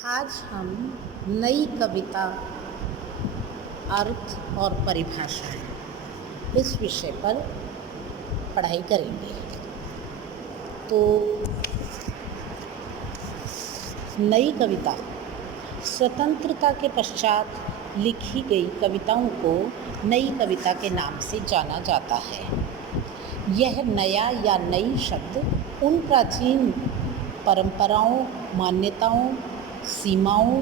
आज हम नई कविता, अर्थ और परिभाषाएं इस विषय पर पढ़ाई करेंगे। तो नई कविता स्वतंत्रता के पश्चात लिखी गई कविताओं को नई कविता के नाम से जाना जाता है। यह नया या नई शब्द उन प्राचीन परंपराओं, मान्यताओं, सीमाओं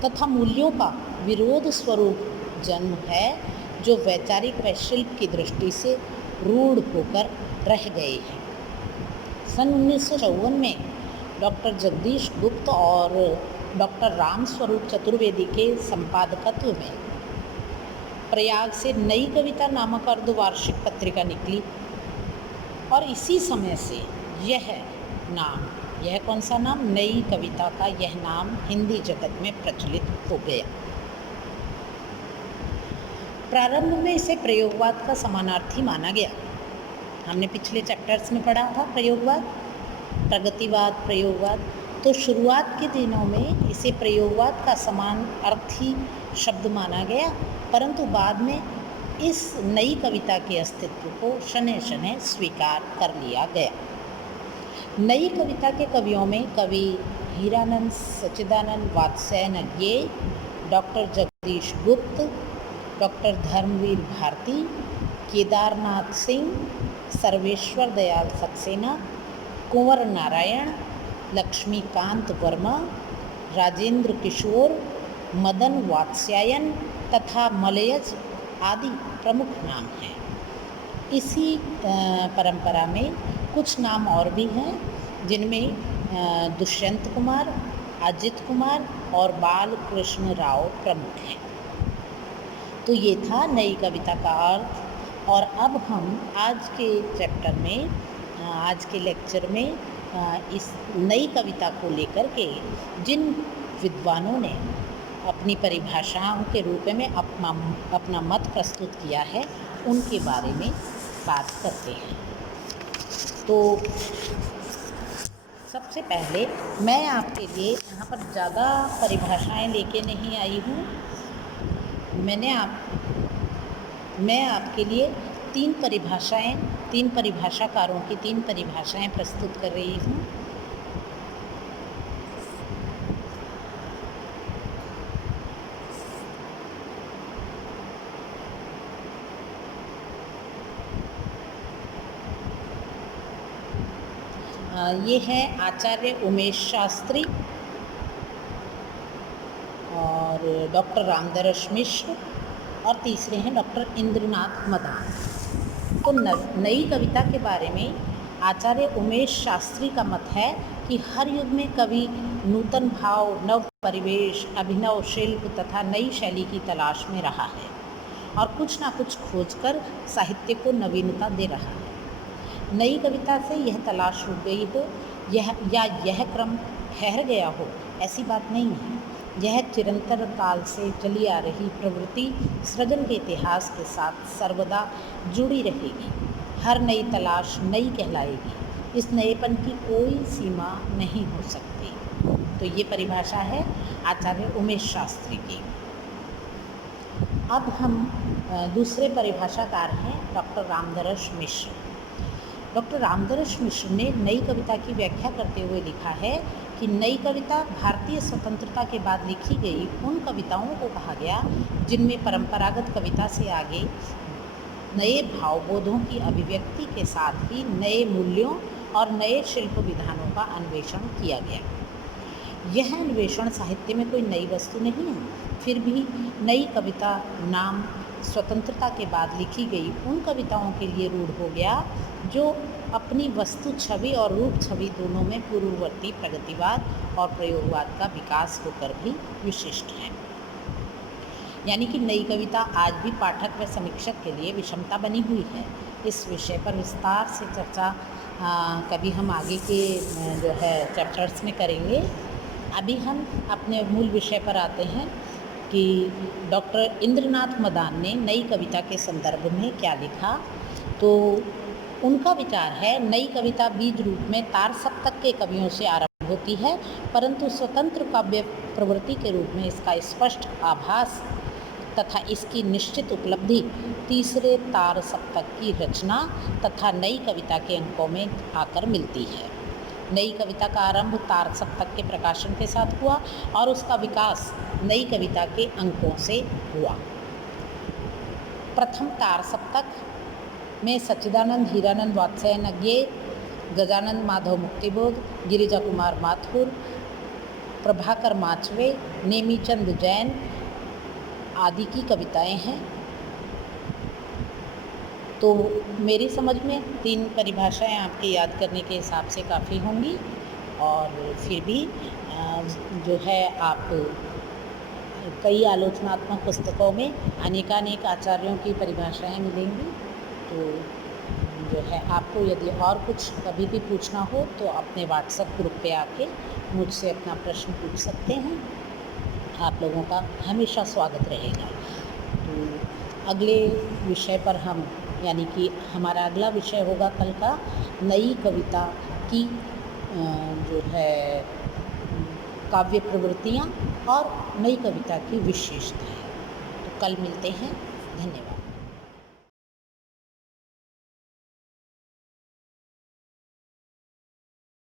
तथा मूल्यों का विरोध स्वरूप जन्म है जो वैचारिक व शिल्प की दृष्टि से रूढ़ होकर रह गए हैं। सन 1954 में डॉक्टर जगदीश गुप्त और डॉक्टर राम स्वरूप चतुर्वेदी के संपादकत्व में प्रयाग से नई कविता नामक अर्धवार्षिक पत्रिका निकली और इसी समय से यह कौन सा नाम, नई कविता का यह नाम हिंदी जगत में प्रचलित हो गया। प्रारंभ में इसे प्रयोगवाद का समानार्थी माना गया। हमने पिछले चैप्टर्स में पढ़ा था प्रयोगवाद, प्रगतिवाद, प्रयोगवाद। तो शुरुआत के दिनों में इसे प्रयोगवाद का समान अर्थी शब्द माना गया, परंतु बाद में इस नई कविता के अस्तित्व को शनैः शनैः स्वीकार कर लिया गया। नई कविता के कवियों में कवि हीरानंद सच्चिदानंद वात्स्यायन, डॉक्टर जगदीश गुप्त, डॉक्टर धर्मवीर भारती, केदारनाथ सिंह, सर्वेश्वर दयाल सक्सेना, कुंवर नारायण, लक्ष्मीकांत वर्मा, राजेंद्र किशोर, मदन वात्स्यायन तथा मलयज आदि प्रमुख नाम हैं। इसी परंपरा में कुछ नाम और भी हैं, जिनमें दुष्यंत कुमार, अजित कुमार और बालकृष्ण राव प्रमुख हैं। तो ये था नई कविता का अर्थ। और अब हम आज के चैप्टर में, आज के लेक्चर में इस नई कविता को लेकर के जिन विद्वानों ने अपनी परिभाषाओं के रूप में अपना मत प्रस्तुत किया है, उनके बारे में बात करते हैं। तो सबसे पहले मैं आपके लिए यहाँ पर ज़्यादा परिभाषाएं लेके नहीं आई हूँ। मैं आपके लिए तीन परिभाषाकारों की तीन परिभाषाएं प्रस्तुत कर रही हूँ। ये है आचार्य उमेश शास्त्री और डॉक्टर रामदरस मिश्र, और तीसरे हैं डॉक्टर इंद्रनाथ मदान। तो नई कविता के बारे में आचार्य उमेश शास्त्री का मत है कि हर युग में कवि नूतन भाव, नव परिवेश, अभिनव शिल्प तथा नई शैली की तलाश में रहा है और कुछ ना कुछ खोजकर साहित्य को नवीनता दे रहा है। नई कविता से यह तलाश रुक गई हो यह क्रम ठहर गया हो, ऐसी बात नहीं है। यह चिरंतर काल से चली आ रही प्रवृत्ति सृजन के इतिहास के साथ सर्वदा जुड़ी रहेगी। हर नई तलाश नई कहलाएगी। इस नएपन की कोई सीमा नहीं हो सकती। तो ये परिभाषा है आचार्य उमेश शास्त्री की। अब हम दूसरे परिभाषाकार हैं डॉक्टर रामदरस मिश्र। डॉक्टर रामदरस मिश्र ने नई कविता की व्याख्या करते हुए लिखा है कि नई कविता भारतीय स्वतंत्रता के बाद लिखी गई उन कविताओं को कहा गया जिनमें परंपरागत कविता से आगे नए भावबोधों की अभिव्यक्ति के साथ ही नए मूल्यों और नए शिल्प विधानों का अन्वेषण किया गया। यह अन्वेषण साहित्य में कोई नई वस्तु नहीं है, फिर भी नई कविता नाम स्वतंत्रता के बाद लिखी गई उन कविताओं के लिए रूढ़ हो गया जो अपनी वस्तु छवि और रूप छवि दोनों में पूर्ववर्ती प्रगतिवाद और प्रयोगवाद का विकास होकर भी विशिष्ट हैं। यानी कि नई कविता आज भी पाठक व समीक्षक के लिए विषमता बनी हुई है। इस विषय पर विस्तार से चर्चा कभी हम आगे के जो है चैप्टर्स में करेंगे। अभी हम अपने मूल विषय पर आते हैं कि डॉक्टर इंद्रनाथ मदान ने नई कविता के संदर्भ में क्या लिखा। तो उनका विचार है, नई कविता बीज रूप में तार सप्तक के कवियों से आरंभ होती है, परंतु स्वतंत्र काव्य प्रवृत्ति के रूप में इसका स्पष्ट आभास तथा इसकी निश्चित उपलब्धि तीसरे तार सप्तक की रचना तथा नई कविता के अंकों में आकर मिलती है। नई कविता का आरंभ तार सप्तक के प्रकाशन के साथ हुआ और उसका विकास नई कविता के अंकों से हुआ। प्रथम तार सप्तक में सच्चिदानंद हीरानंद वात्स्यायन अज्ञे, गजानंद माधव मुक्तिबोध, गिरिजा कुमार माथुर, प्रभाकर माचवे, नेमीचंद जैन आदि की कविताएं हैं। तो मेरी समझ में 3 परिभाषाएं आपके याद करने के हिसाब से काफ़ी होंगी, और फिर भी जो है आप कई आलोचनात्मक पुस्तकों में अनेकानेक आचार्यों की परिभाषाएं मिलेंगी। तो जो है आपको यदि और कुछ कभी भी पूछना हो तो अपने व्हाट्सएप ग्रुप पे आके मुझसे अपना प्रश्न पूछ सकते हैं। आप लोगों का हमेशा स्वागत रहेगा। तो अगले विषय पर हम, यानी कि हमारा अगला विषय होगा कल का नई कविता की जो है काव्य प्रवृत्तियाँ और नई कविता की विशेषताएं। तो कल मिलते हैं। धन्यवाद।